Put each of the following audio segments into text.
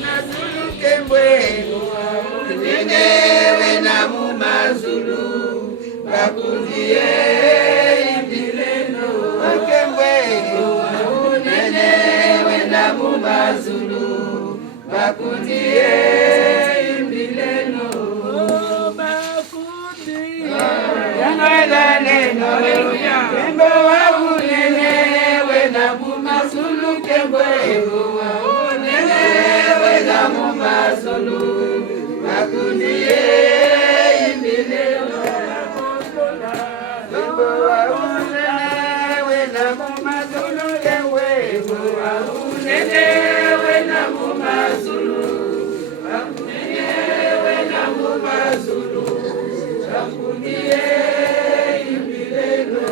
Kembwe unene wena mumazulu bakundie imbileno Kembwe unene wena mumazulu bakundie imbileno bakundie Kembwe unene wena mumazulu Kembwe Mumazulu bakundie imbileno Kembo unene wena mumazulu Kembo unene wena mumazulu bakundie wena mumazulu bakundie imbileno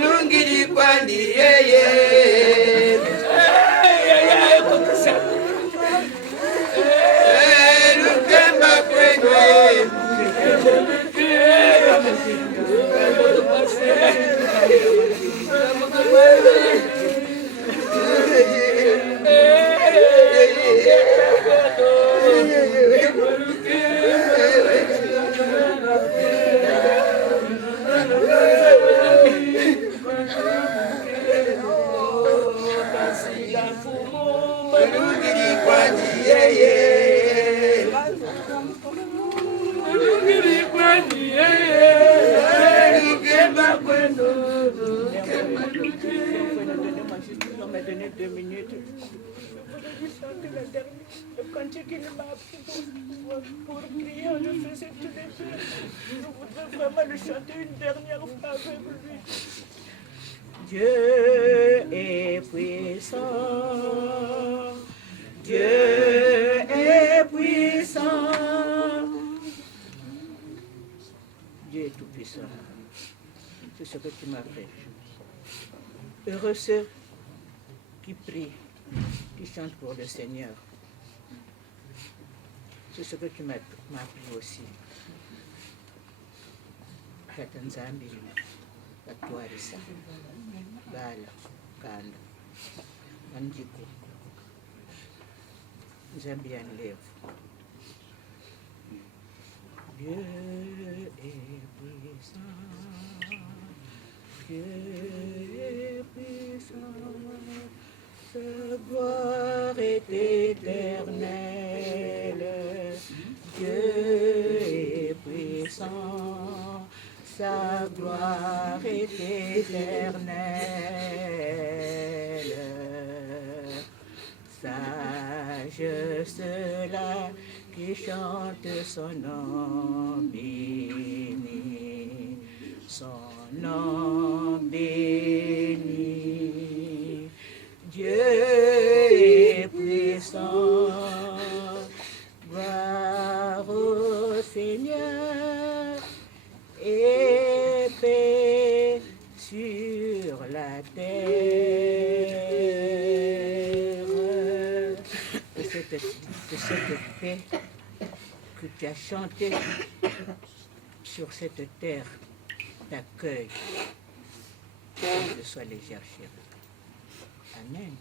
Lungiri kwandi yeye On m'a donné 2 minutes. Je voulais chanter la dernière. Le cantique qu'il m'a appris pour prier, on le faisait tous les deux. Je voudrais vraiment le chanter une dernière fois avec lui. Dieu est puissant. Dieu est puissant. Dieu est tout puissant. C'est ce que tu m'as fait. Heureux ceux qui prient, qui chantent pour le Seigneur. C'est ce que tu m'as appris aussi. Katanzambi, Batwarisa, Bala, Kanda, Mandiko, Zambian Lev. Dieu est puissant. Dieu est puissant, sa gloire est éternelle. Dieu est puissant, sa gloire est éternelle. Sage ceux-là qui chantent son nom béni. Son nom béni, Dieu est puissant, gloire au Seigneur et paix sur la terre. De cette paix que tu as chantée sur cette terre, t'accueille, que ce soit légère, chérie. Amen.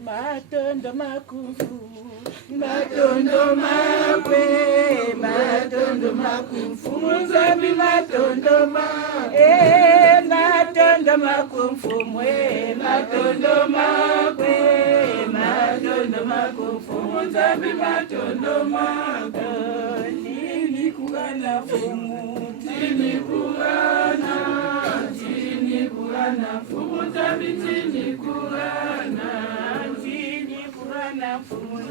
Matondo makufu, matondo makwe, matondo makufu, Nzambi matondo ma, matondo makufu mwe, matondo makwe, matondo makufu, Nzambi matondo makwe, tini kuana fumu, tini kuana fumu, Nzambi tini kuana. Tini kuana, funza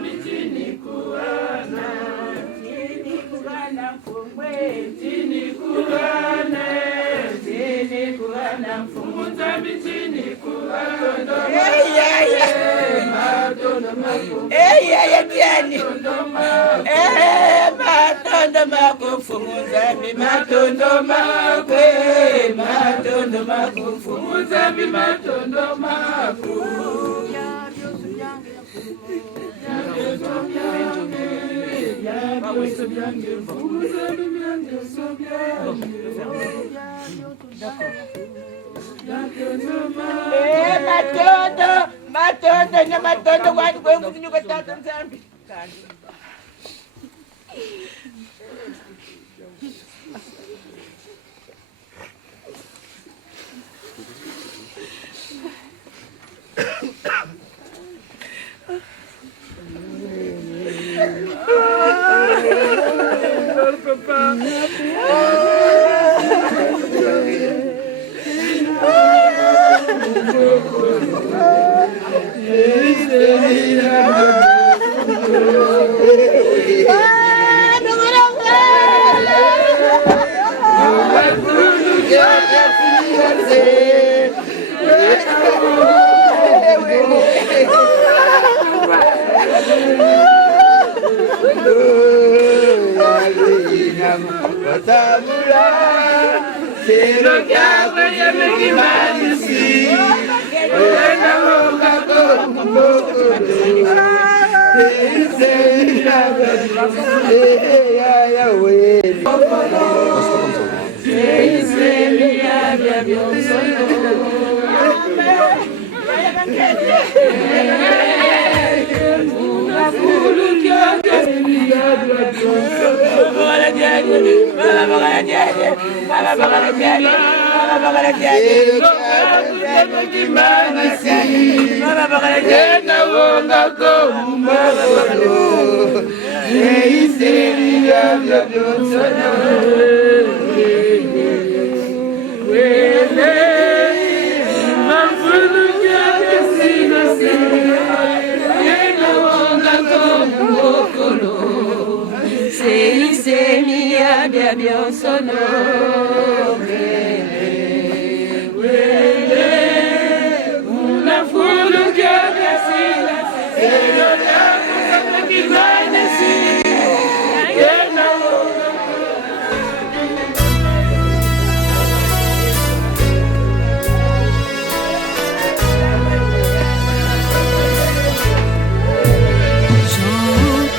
mitini kuana, fungwe, tini kuana, funza mitini kuana. Matondo makufu Nzambi, matondo makwe, matondo makufu Nzambi, matondo makufu. Matondo, watu kwenye kunyuka tata Nzambi.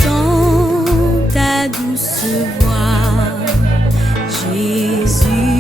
J'entends ta douce voix, Jésus.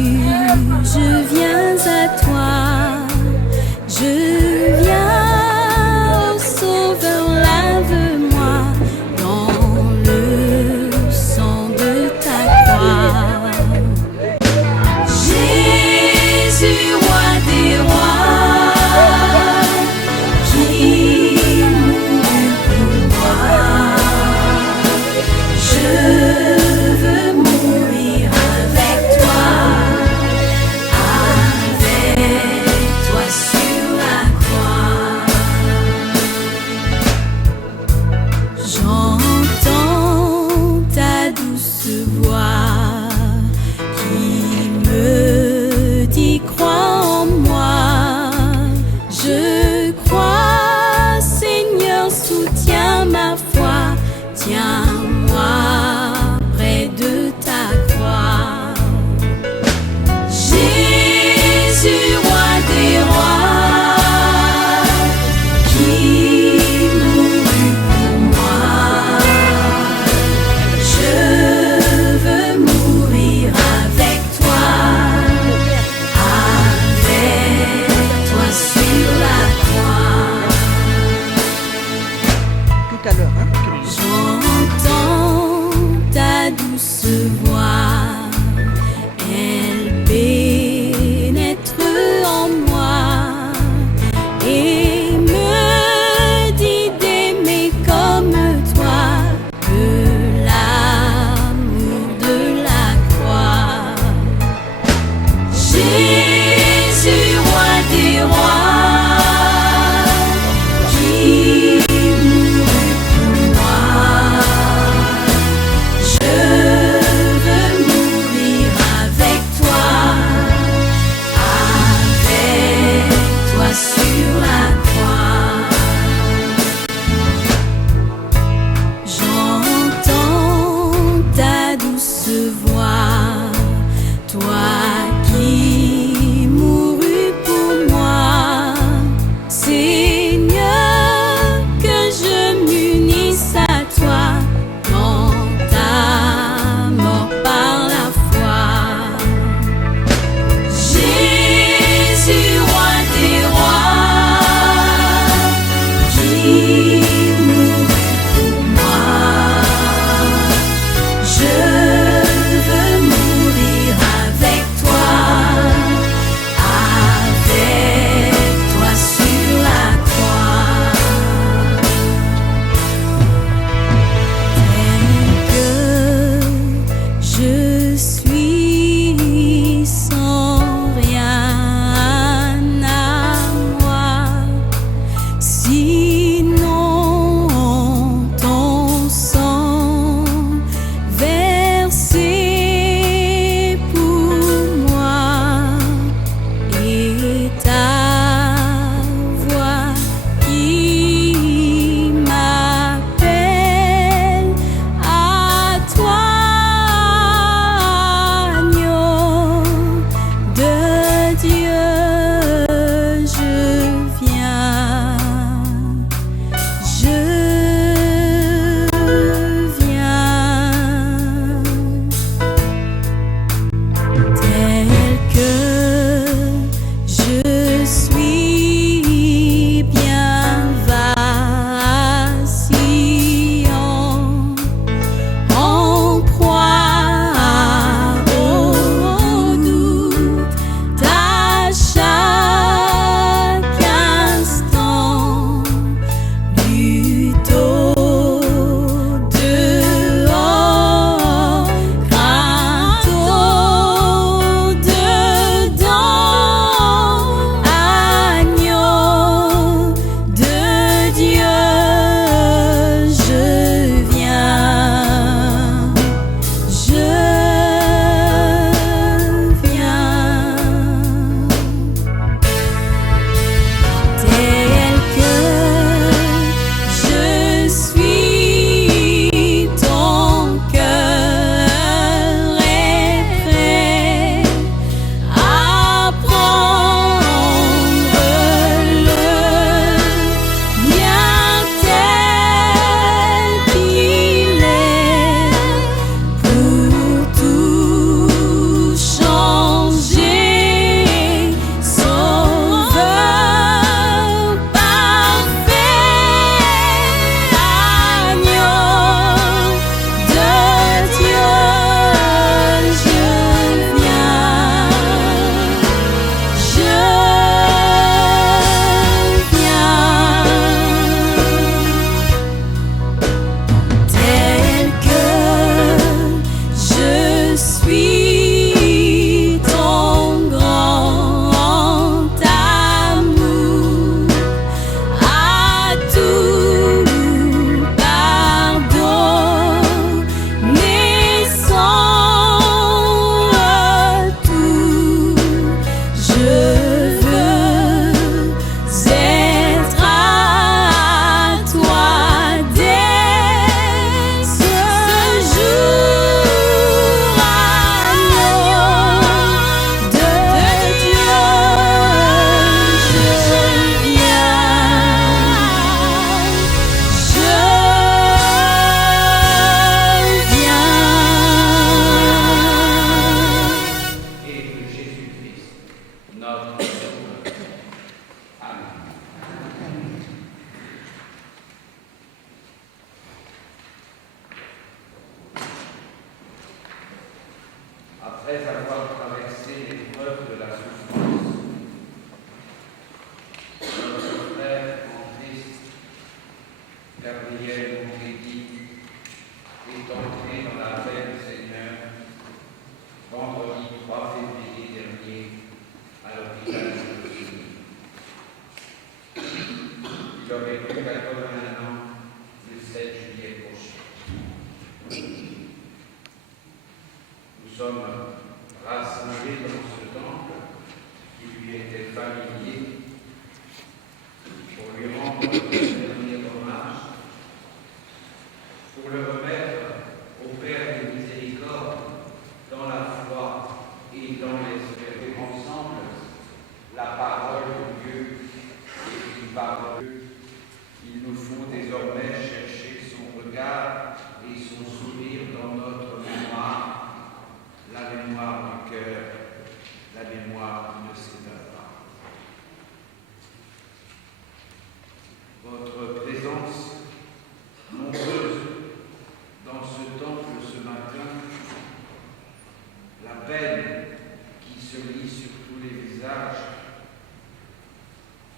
après avoir traversé l'épreuve de la souffrance, notre frère en Christ, Gabriel Monguedi, est entré dans la paix du Seigneur vendredi 3 février dernier à l'hôpital de Saint-Denis. Il aurait eu 81 ans le 7 juillet prochain. Nous sommes rassemblés dans ce temple qui lui était familier pour lui rendre le dernier hommage, pour le remettre au Père des miséricordes dans la foi et dans l'espérance ensemble, la parole de Dieu et une parole. Il nous faut désormais chercher son regard et son sourire dans notre mémoire, la mémoire du cœur, la mémoire qui ne s'éteint pas. Votre présence nombreuse dans ce temple ce matin, la peine qui se lit sur tous les visages,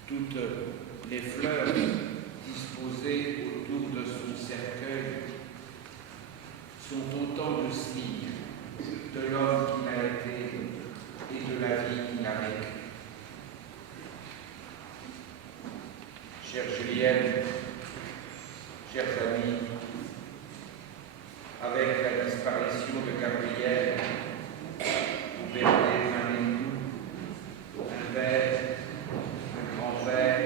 toutes les fleurs disposées autour de son cercueil, sont autant de signes de l'homme qu'il a été et de la vie qu'il a vécue. Chère Julienne, chers amis, avec la disparition de Gabriel, vous perdez un époux, un père, un grand-père,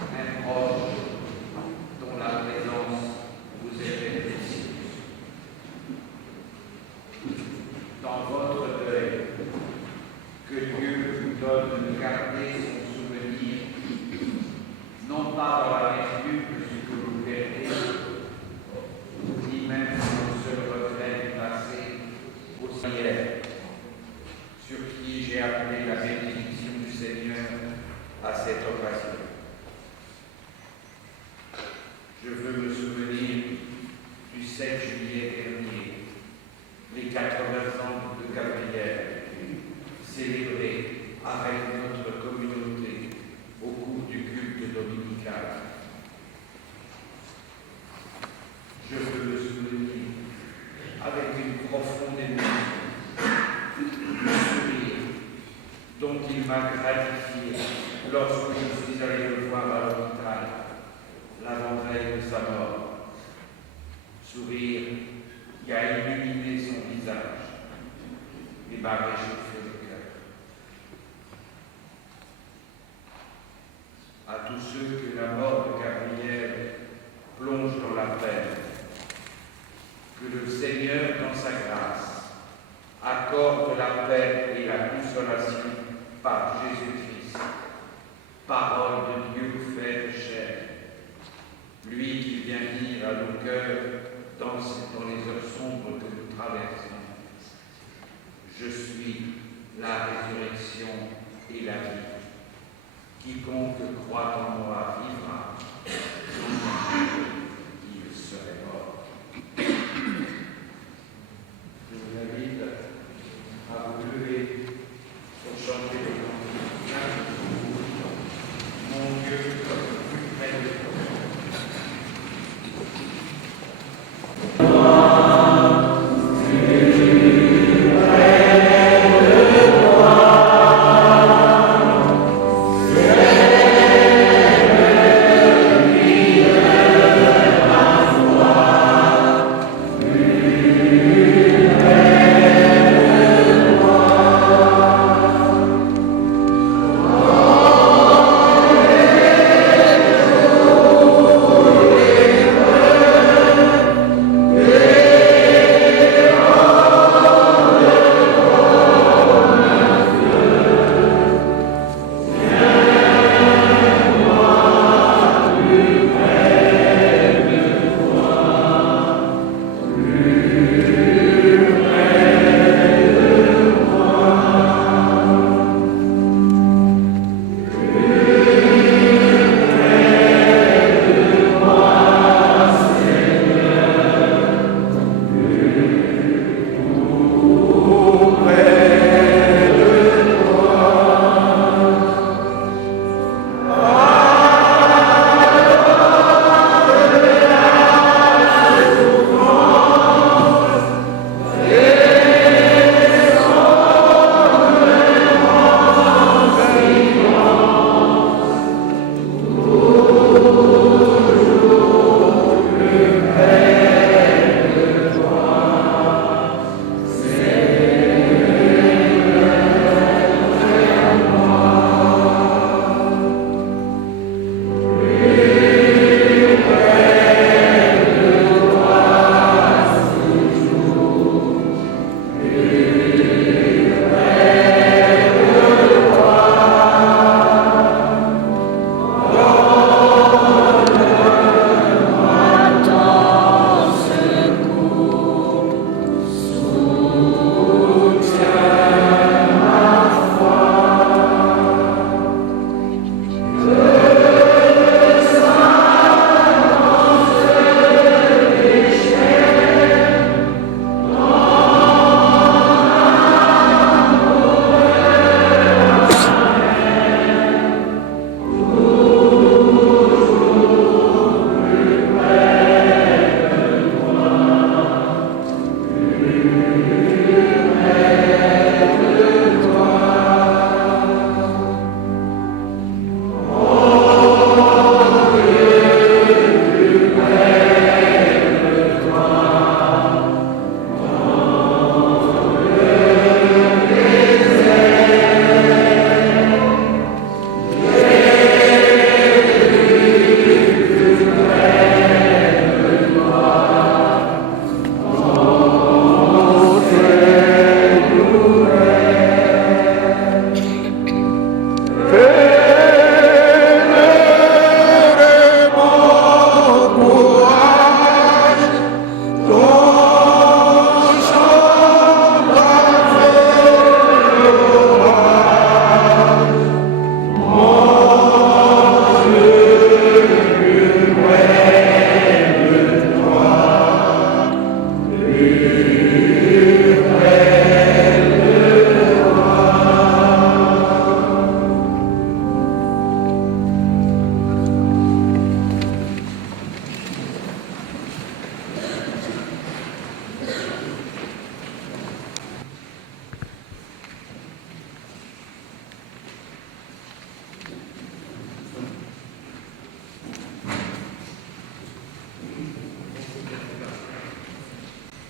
un proche dont la présence vous est précieuse. Dans votre deuil, que Dieu vous donne de garder son souvenir, non pas dans la vertu de ce que vous perdez, ni même dans le seul regret du passé, au Seigneur, sur qui j'ai appelé la bénédiction du Seigneur à cette occasion. Je veux me souvenir du 7 juillet dernier, les 80 ans de Gabriel, célébrés avec notre communauté au cours du culte dominical. Je veux me souvenir avec une profonde émotion le sourire dont il m'a gratifié lorsque je suis allé le voir à l'hôpital l'avant-veille de sa mort. Sourire qui a illuminé son visage et m'a réchauffé le cœur. À tous ceux que la mort de Gabriel plonge dans la peine, que le Seigneur, dans sa grâce, accorde la paix et la consolation par Jésus-Christ, parole de Dieu faite chair, lui qui vient dire à nos cœurs dans les heures sombres que nous traversons: je suis la résurrection et la vie. Quiconque croit en moi vivra, il serait mort. Je vous invite à vous lever pour chanter les cantiques. Mon Dieu, plus près de toi.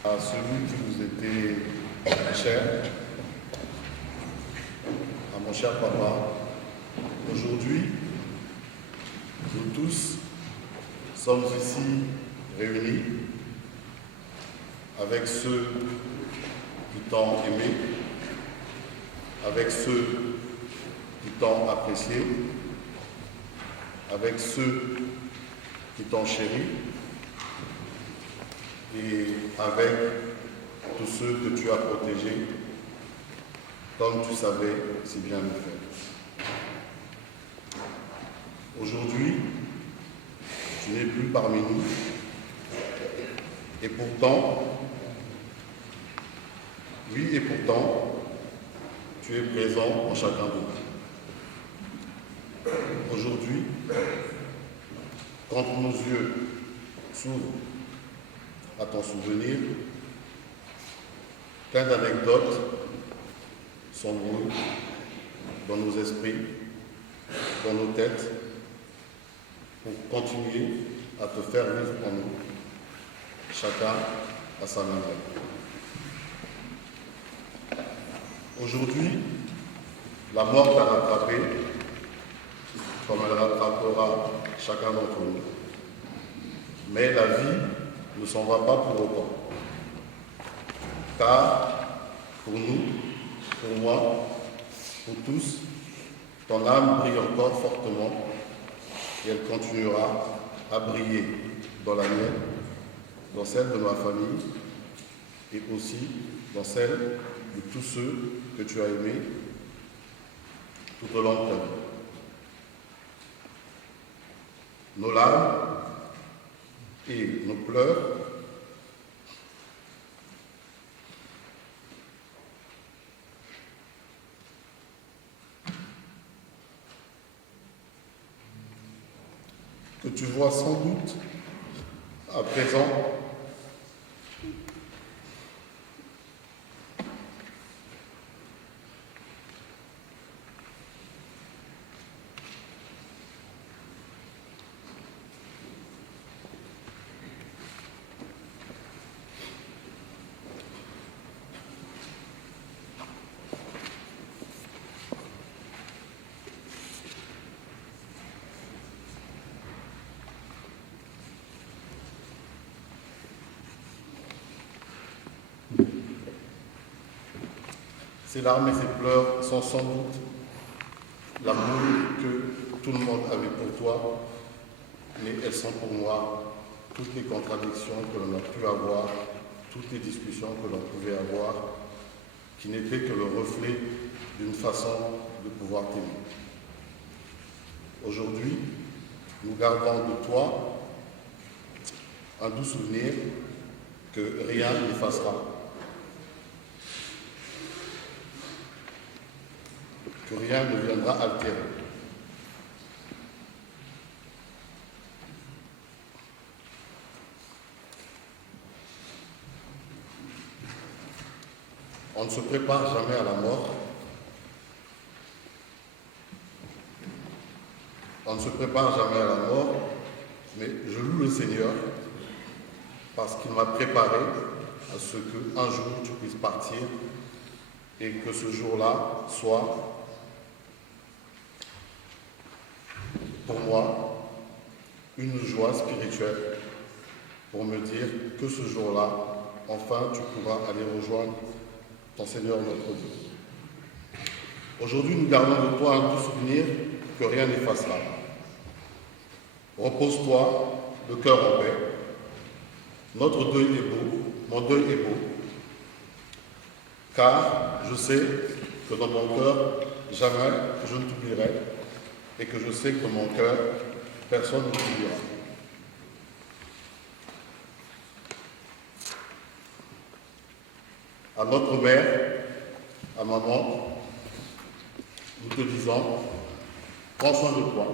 à celui qui vous était cher, à mon cher papa. Aujourd'hui, nous tous sommes ici réunis avec ceux qui t'ont aimé, avec ceux qui t'ont apprécié, avec ceux qui t'ont chéri et avec tous ceux que tu as protégés comme tu savais si bien le faire. Aujourd'hui, tu n'es plus parmi nous et pourtant, oui et pourtant, tu es présent en chacun de nous. Aujourd'hui, quand nos yeux s'ouvrent à ton souvenir, plein d'anecdotes s'embrouillent dans nos esprits, dans nos têtes, pour continuer à te faire vivre en nous, chacun à sa manière. Aujourd'hui, la mort t'a rattrapé, comme elle rattrapera chacun d'entre nous. Mais la vie ne s'en va pas pour autant. Car pour nous, pour moi, pour tous, ton âme brille encore fortement et elle continuera à briller dans la mienne, dans celle de ma famille et aussi dans celle de tous ceux que tu as aimés tout au long de ta vie. Nos larmes et nos pleurs que tu vois sans doute à présent ces larmes et ces pleurs sont sans doute l'amour que tout le monde avait pour toi, mais elles sont pour moi toutes les contradictions que l'on a pu avoir, toutes les discussions que l'on pouvait avoir, qui n'étaient que le reflet d'une façon de pouvoir t'aimer. Aujourd'hui, nous gardons de toi un doux souvenir que rien n'effacera, que rien ne viendra altérer. On ne se prépare jamais à la mort. On ne se prépare jamais à la mort, mais je loue le Seigneur parce qu'il m'a préparé à ce qu'un jour tu puisses partir et que ce jour-là soit pour moi une joie spirituelle pour me dire que ce jour-là, enfin, tu pourras aller rejoindre ton Seigneur notre Dieu. Aujourd'hui, nous gardons de toi un doux souvenir que rien n'effacera. Repose-toi, le cœur en paix. Notre deuil est beau, mon deuil est beau, car je sais que dans mon cœur, jamais je ne t'oublierai et que je sais que dans mon cœur, personne ne t'oubliera. À notre mère, à maman, nous te disons, prends soin de toi.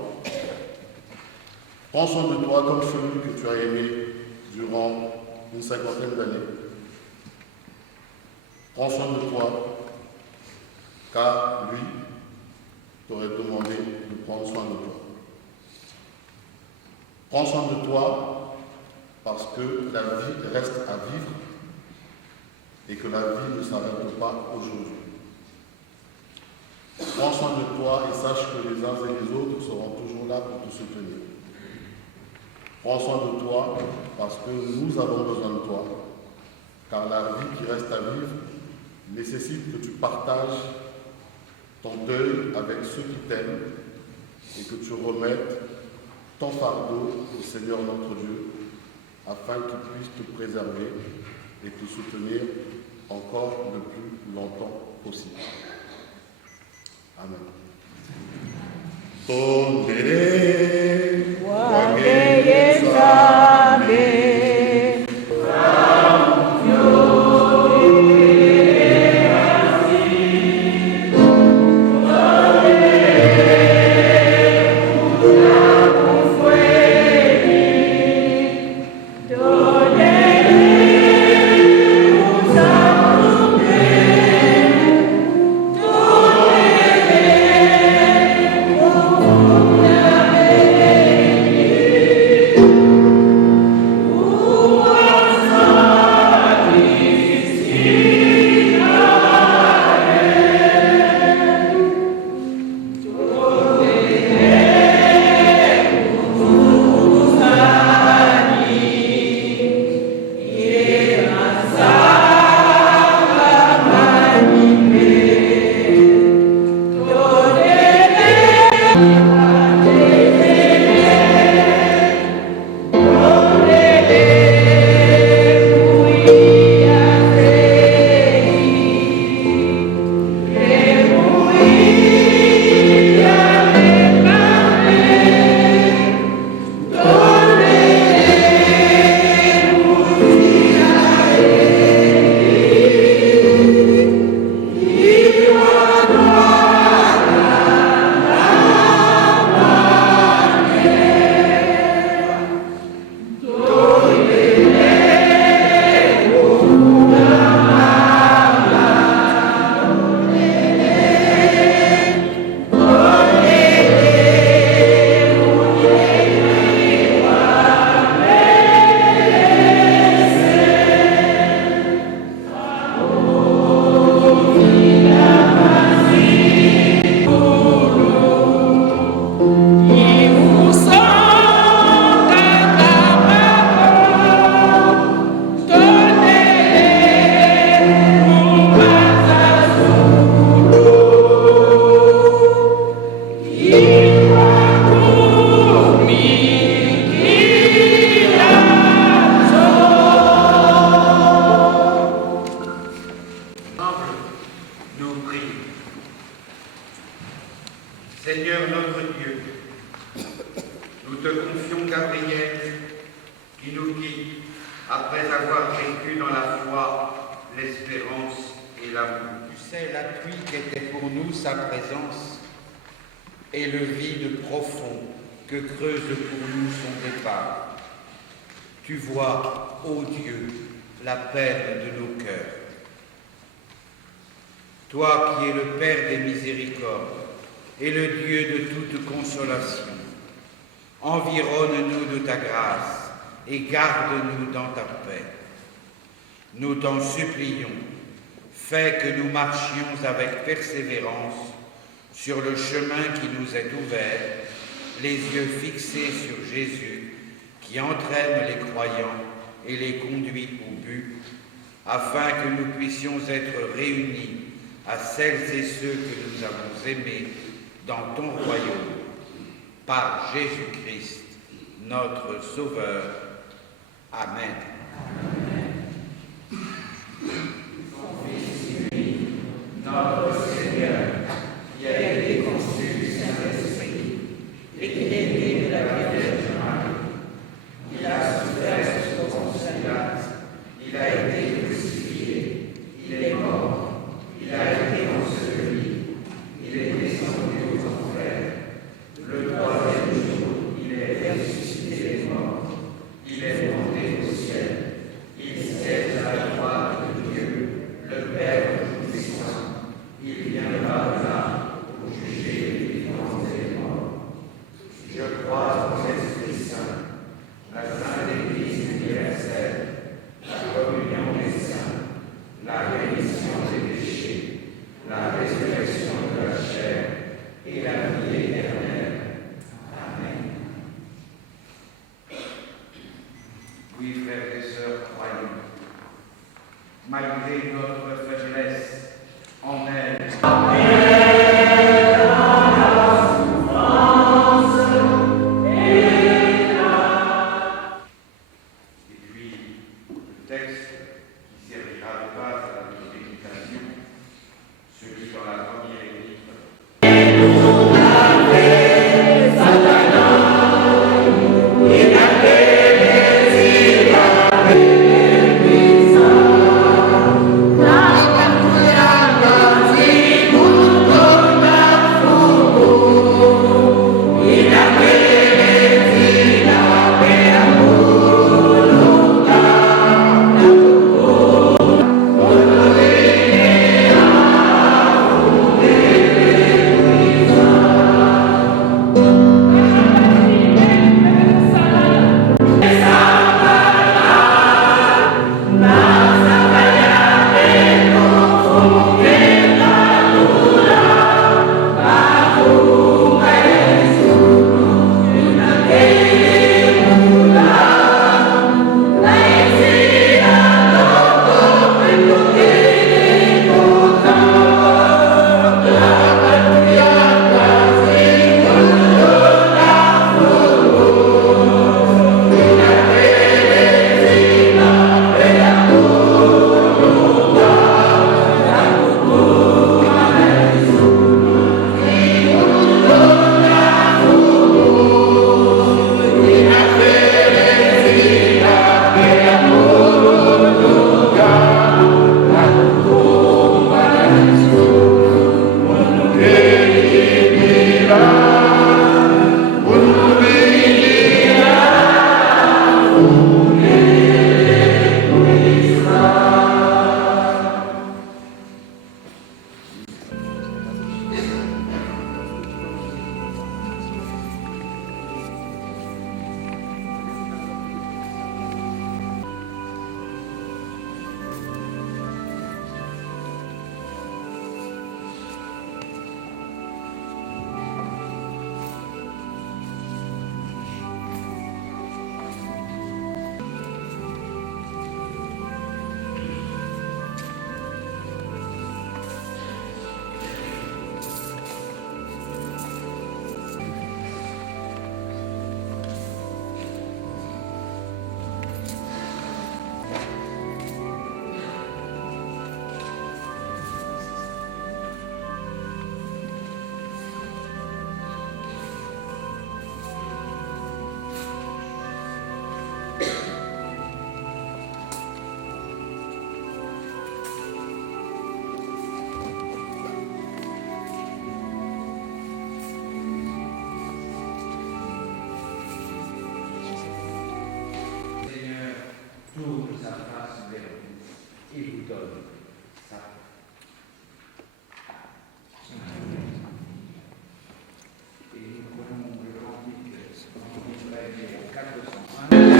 Prends soin de toi comme celui que tu as aimé durant une cinquantaine d'années. Prends soin de toi, car lui t'aurait demandé de prendre soin de toi. Prends soin de toi parce que la vie reste à vivre et que la vie ne s'arrête pas aujourd'hui. Prends soin de toi et sache que les uns et les autres seront toujours là pour te soutenir. Prends soin de toi parce que nous avons besoin de toi, car la vie qui reste à vivre nécessite que tu partages ton deuil avec ceux qui t'aiment et que tu remettes ton fardeau au Seigneur notre Dieu afin qu'il puisse te préserver et te soutenir encore le plus longtemps possible. Amen. Seigneur notre Dieu, nous te confions Gabriel qui nous quitte après avoir vécu dans la foi, l'espérance et l'amour. Tu sais l'appui qu'était pour nous sa présence et le vide profond que creuse pour nous son départ. Tu vois, ô Dieu, la peine de nos cœurs. Toi qui es le Père des miséricordes et le Dieu de toute consolation, environne-nous de ta grâce et garde-nous dans ta paix. Nous t'en supplions, fais que nous marchions avec persévérance sur le chemin qui nous est ouvert, les yeux fixés sur Jésus, qui entraîne les croyants et les conduit au but, afin que nous puissions être réunis à celles et ceux que nous avons aimés dans ton royaume, par Jésus-Christ, notre Sauveur. Amen. Notre Seigneur, qui a été conçu du Saint-Esprit et qui est né de la Vierge Marie, il a souffert sous Ponce Pilate, il a été crucifié, il est mort, il a été enseveli, il est descendu aux enfers. Le troisième jour, il est ressuscité des morts, il est monté au ciel. malgré notre faiblesse en elle. Et puis, le texte qui servira de base à notre méditation, celui dans la première épître. Tourne sa face vers vous et vous donne sa paix. Et nous prenons le cantique au 401.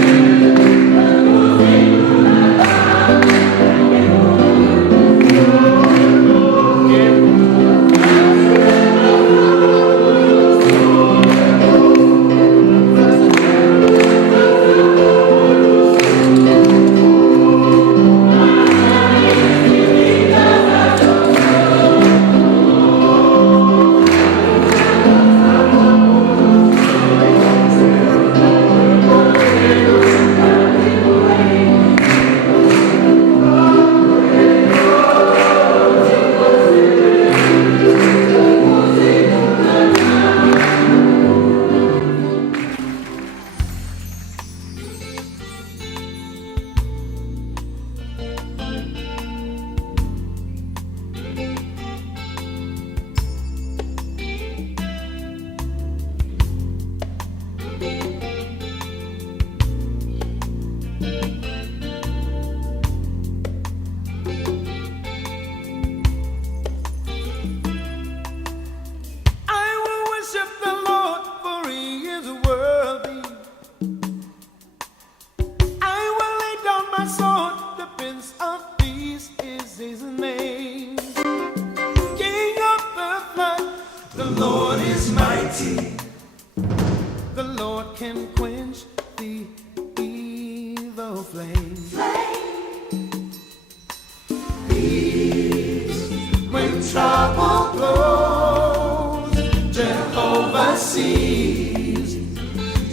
trouble blows, Jehovah sees,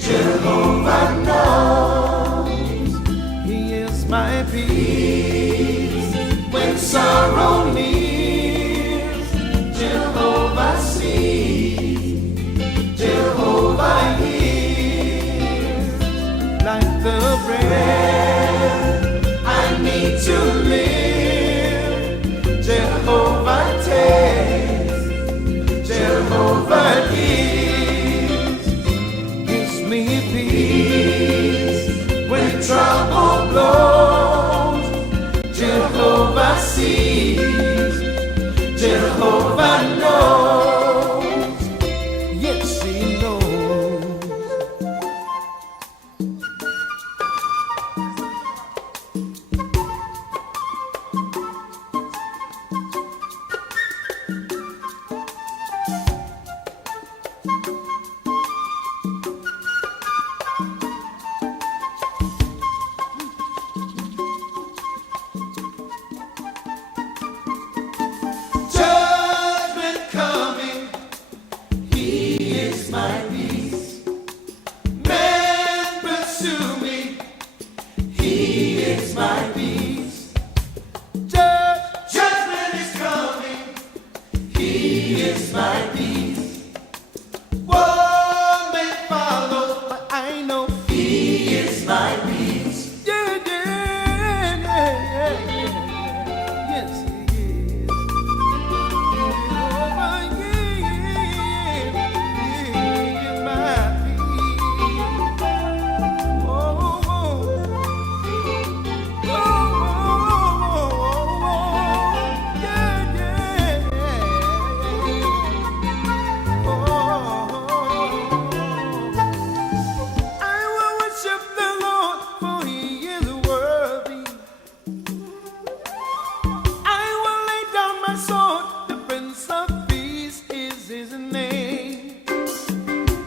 Jehovah knows. He is my peace when sorrow nears. Jehovah sees, Jehovah hears. Like the bread I need to live, Jehovah takes, Jehovah gives me peace when trouble blows. Jehovah sees, Jehovah knows. Yes, he knows. Judgment coming, he is my peace. Men pursue me, he is my peace. Judgment is coming, he is my peace. War may follow, but I know he is my peace. Yeah, yeah, yeah, yeah, yeah. Yes, he is. Jehovah, yeah, he is my peace. Oh, oh, oh, yeah, yeah, I will worship the Lord, for he is worthy. I will lay down my sword, the Prince of Peace is his name.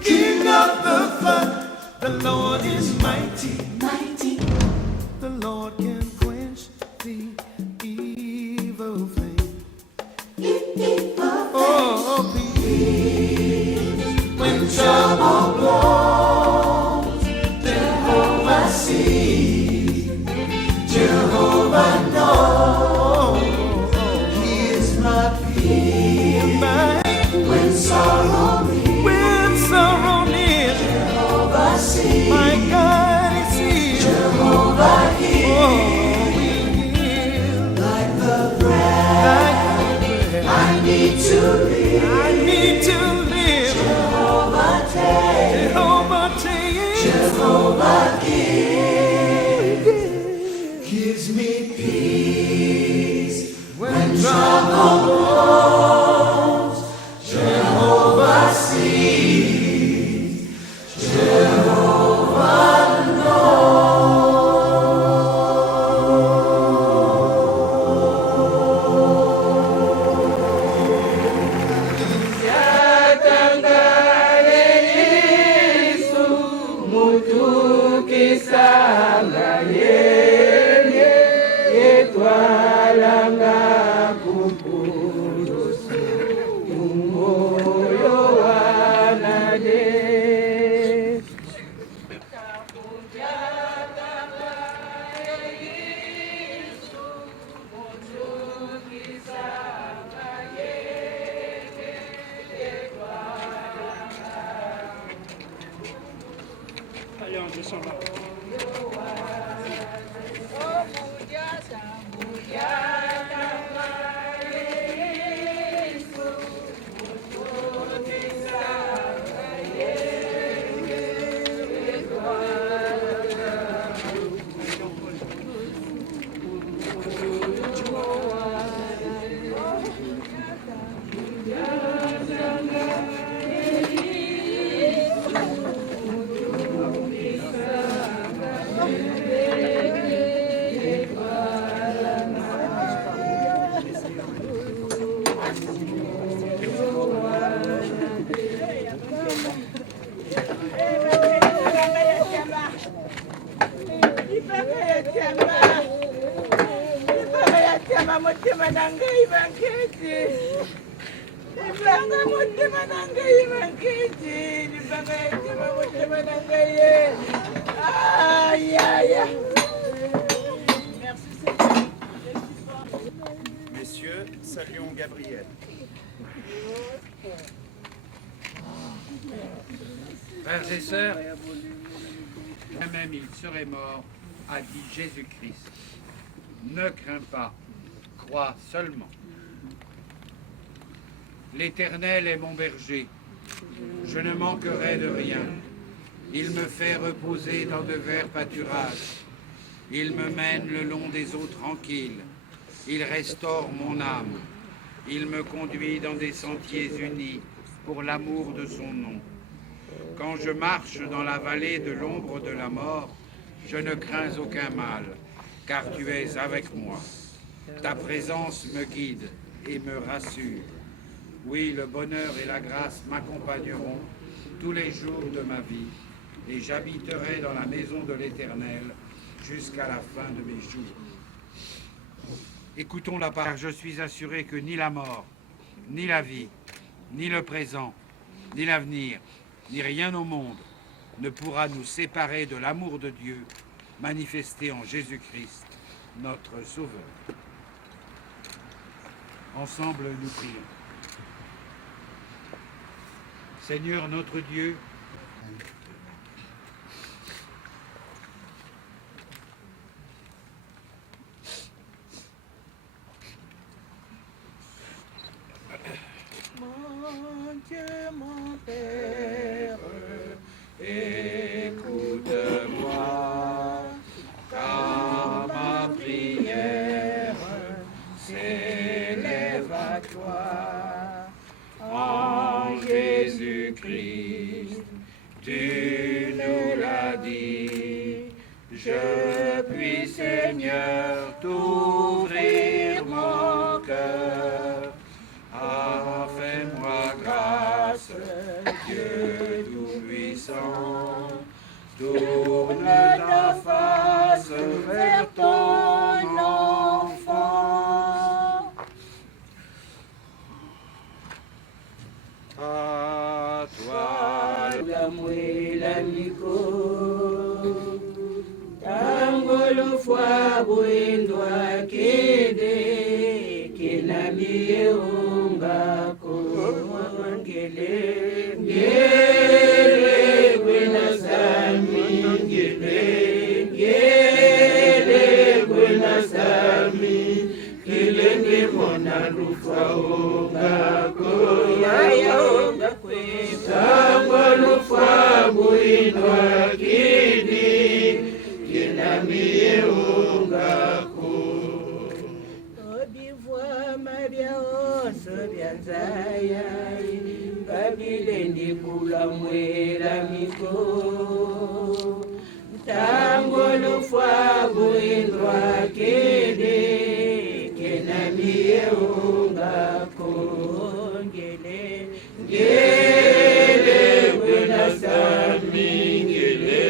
King of the flood, the Lord is mighty, mighty. The Lord can quench the evil flame. Oh, peace when trouble blows. Jehovah sees, Jehovah knows. He is my peace when sorrow nears. Jehovah sees, my God he sees. Jehovah hears. Like the bread I need to live. I need to live. Jehovah takes, Jehovah takes, Jehovah gives me peace when trouble blows. Jehovah sees, Jehovah Allez, on descend là. Ibanga mutima nangaye makiti, ibanga mutima nangaye. Aïe, aïe, aïe. Merci Seigneur. Messieurs, saluons Gabriel. Frères et sœurs, même il serait mort, a dit Jésus-Christ. Ne crains pas, crois seulement. L'Éternel est mon berger, je ne manquerai de rien. Il me fait reposer dans de verts pâturages. Il me mène le long des eaux tranquilles. Il restaure mon âme. Il me conduit dans des sentiers unis pour l'amour de son nom. Quand je marche dans la vallée de l'ombre de la mort, je ne crains aucun mal, car tu es avec moi. Ta présence me guide et me rassure. Oui, le bonheur et la grâce m'accompagneront tous les jours de ma vie, et j'habiterai dans la maison de l'Éternel jusqu'à la fin de mes jours. Écoutons la parole, car je suis assuré que ni la mort, ni la vie, ni le présent, ni l'avenir, ni rien au monde ne pourra nous séparer de l'amour de Dieu manifesté en Jésus-Christ, notre Sauveur. Ensemble, nous prions. Seigneur notre Dieu, Mon Dieu, mon Père, écoute-moi, car ma prière s'élève à toi. En Jésus-Christ, tu nous l'as dit, je puis, Seigneur, t'ouvrir mon cœur. Ah, fais-moi grâce, Dieu Tout-Puissant, tourne ta face vers ton enfant. À toi, l'amour et l'amico, tango le foie bouindoa kede, kinamie ungako, ngele, ngele, gwena sami, ngele, ngele, gwena sami, kilenge mona lufa ungako, yaya ungako, tango lufa bouindoa kede, kinamie ungako. Obivwa mabia oso bianzaya, kabilendi kula mwela miko. Tango lufwa buindwa kede, kinamie ungako. Ngele, ngele, gwena sami, ngele,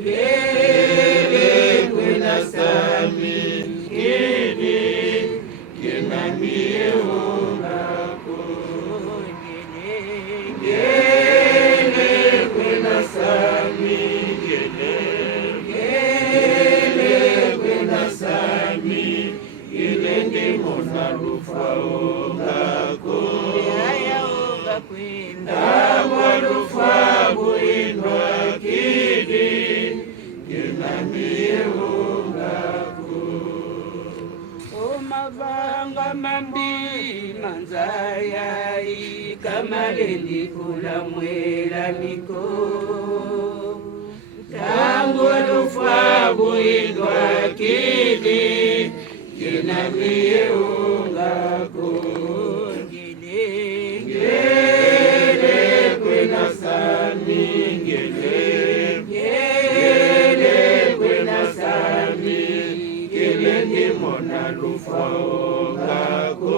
ngele, gwena sami, ngele, kinamie ungako. Ngele, ngele, gwena sami, ngele, ngele, gwena sami, ngele, ndimona lufa ungako. Yaya ungako, ndamwa lufa buindwa kidi, kinamie ungako. Omavanga mambi manzayai, kamalendi kula mwela miko. Tango lufa buindwa kidi, kinamie ungako. Ngele, ngele, gwena sami, ngele, ngele, gwena sami, ngele, ndimona lufa ungako.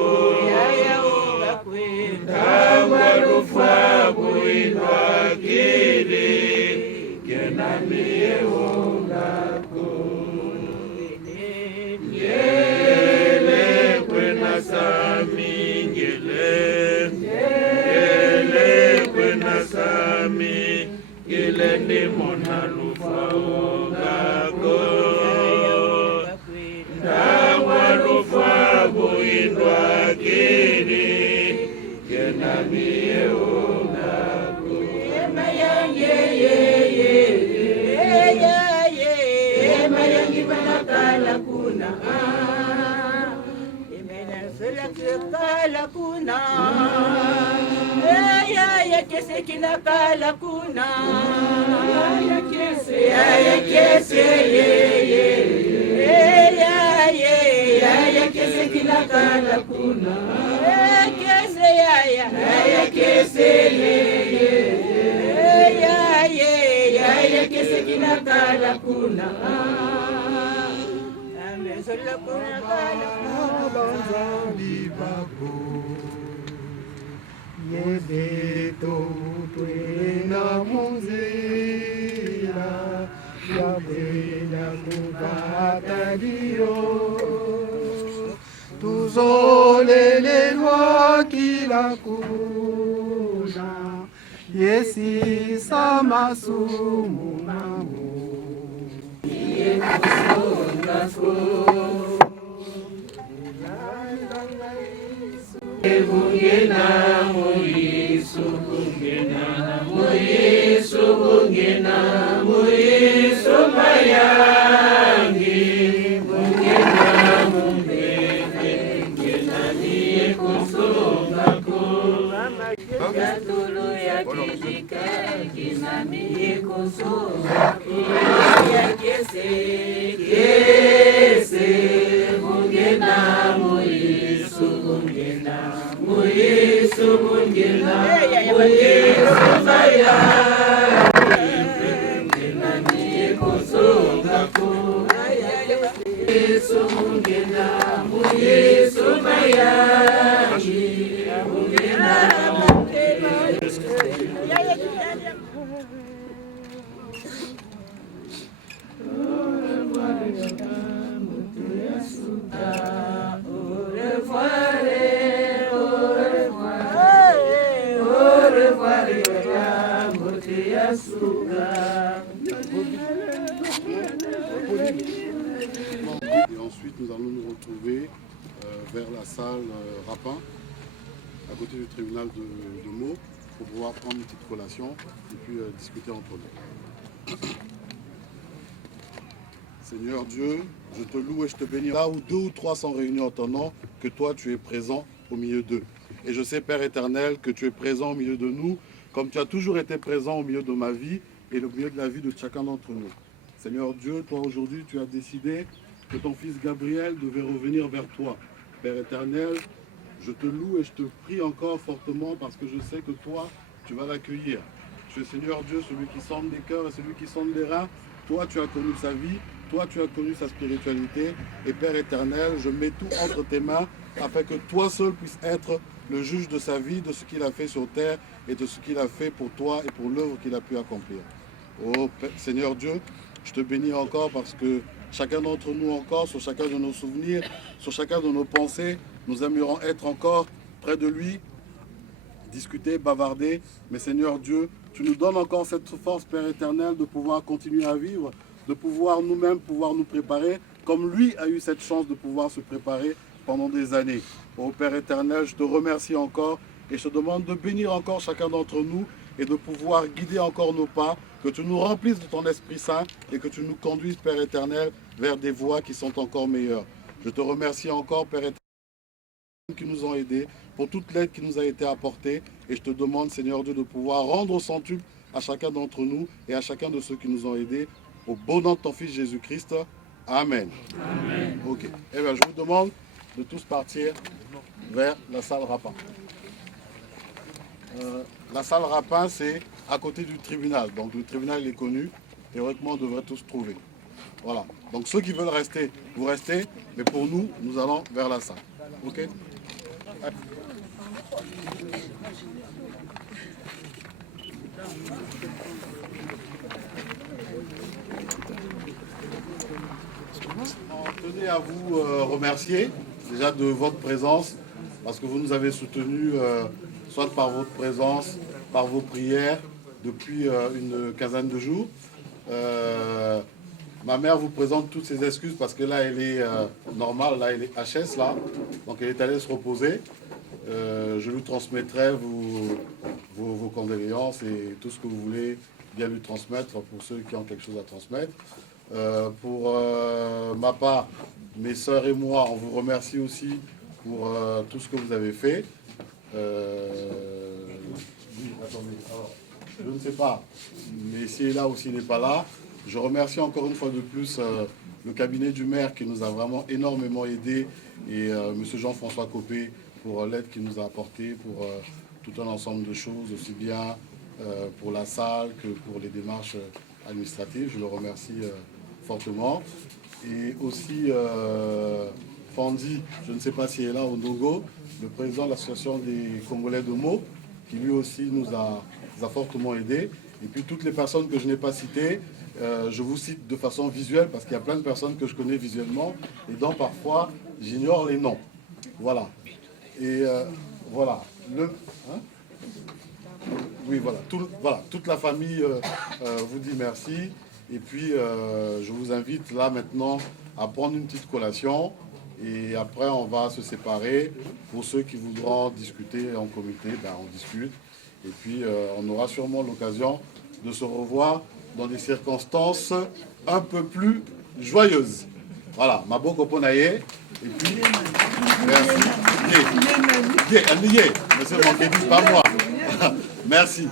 Yaya ungako, ndamwa lufa buindwa kidi, kinamie ungako. Ngele, gwena sami, ngele, Yende mona lufa ongako Ndawa lufa buindwa kini Kenamie ongako Mayangi balakala kuna kala kuna ya kese kila kala kuna ya kese ya kese kila kala kuna kese ya kese ya kese kila kala kuna amezola kuna kala Banzambi bako Yedeto twena munzira Yabwenya kubata dio Tuzolelelwa kila kuna Yesi samasumu namo Bungena Moisu bungena Moisu mayangi bungena mumbeke bungena niye kusonga ko Yatulu ya kidika kinami kusonga ko ya kese bungena Moisu bungena Moisu bungena maya bungena niye kusonga ko Moisu bungena Moisu maya bungena Et ensuite, nous allons nous retrouver vers la salle Rapin, à côté du tribunal de Meaux, pour pouvoir prendre une petite collation et puis discuter entre nous. Seigneur Dieu, je te loue et je te bénis. Là où 2 ou 3 sont réunis en ton nom, que toi tu es présent au milieu d'eux. Et je sais, Père éternel, que tu es présent au milieu de nous, comme tu as toujours été présent au milieu de ma vie et au milieu de la vie de chacun d'entre nous. Seigneur Dieu, toi aujourd'hui, tu as décidé que ton fils Gabriel devait revenir vers toi. Père éternel, je te loue et je te prie encore fortement parce que je sais que toi, tu vas l'accueillir. Tu es Seigneur Dieu, celui qui sonde les cœurs et celui qui sonde les reins. Toi, tu as connu sa vie, toi, tu as connu sa spiritualité. Et Père éternel, je mets tout entre tes mains afin que toi seul puisses être le juge de sa vie, de ce qu'il a fait sur terre et de ce qu'il a fait pour toi et pour l'œuvre qu'il a pu accomplir. Oh Seigneur Dieu, je te bénis encore parce que chacun d'entre nous encore, sur chacun de nos souvenirs, sur chacun de nos pensées, nous aimerions être encore près de lui, discuter, bavarder. Mais Seigneur Dieu, tu nous donnes encore cette force, Père éternel, de pouvoir continuer à vivre, de pouvoir nous-mêmes pouvoir nous préparer, comme lui a eu cette chance de pouvoir se préparer pendant des années. Oh Père éternel, je te remercie encore et je te demande de bénir encore chacun d'entre nous et de pouvoir guider encore nos pas, que tu nous remplisses de ton Esprit Saint et que tu nous conduises, Père éternel, vers des voies qui sont encore meilleures. Je te remercie encore, Père éternel, qui nous ont aidés, pour toute l'aide qui nous a été apportée. Et je te demande, Seigneur Dieu, de pouvoir rendre centuple à chacun d'entre nous et à chacun de ceux qui nous ont aidés. Au beau nom de ton Fils Jésus-Christ. Amen. Amen. Ok. Eh bien, je vous demande de tous partir vers la salle Rapin. La salle Rapin, c'est à côté du tribunal. Donc le tribunal est connu. Théoriquement, on devrait tous trouver. Voilà. Donc ceux qui veulent rester, vous restez. Mais pour nous, nous allons vers la salle. Ok? On tenait à vous remercier déjà de votre présence parce que vous nous avez soutenus soit par votre présence, par vos prières, depuis une quinzaine de jours. Ma mère vous présente toutes ses excuses parce que là, elle est normale, là, elle est HS, là. Donc, elle est allée se reposer. Je lui transmettrai vos condoléances et tout ce que vous voulez bien lui transmettre pour ceux qui ont quelque chose à transmettre. Pour ma part, mes sœurs et moi, on vous remercie aussi pour tout ce que vous avez fait. Oui, attendez, alors, je ne sais pas, mais si là aussi n'est pas là, je remercie encore une fois de plus le cabinet du maire qui nous a vraiment énormément aidé et M. Jean-François Copé pour l'aide qu'il nous a apportée pour tout un ensemble de choses, aussi bien pour la salle que pour les démarches administratives. Je le remercie fortement. Et aussi Fandi, je ne sais pas s'il est là au Nogo, le président de l'association des Congolais de Meaux, qui lui aussi nous a fortement aidés. Et puis toutes les personnes que je n'ai pas citées, je vous cite de façon visuelle parce qu'il y a plein de personnes que je connais visuellement et dont parfois j'ignore les noms. Voilà. Et voilà. Oui, voilà. Toute la famille vous dit merci. Et puis, je vous invite là maintenant à prendre une petite collation. Et après, on va se séparer. Pour ceux qui voudront discuter en comité, ben, on discute. Et puis, on aura sûrement l'occasion de se revoir dans des circonstances un peu plus joyeuses. Voilà, Maboko Ponaye. Et puis, merci. Monsieur Mankédis, pas moi. Merci.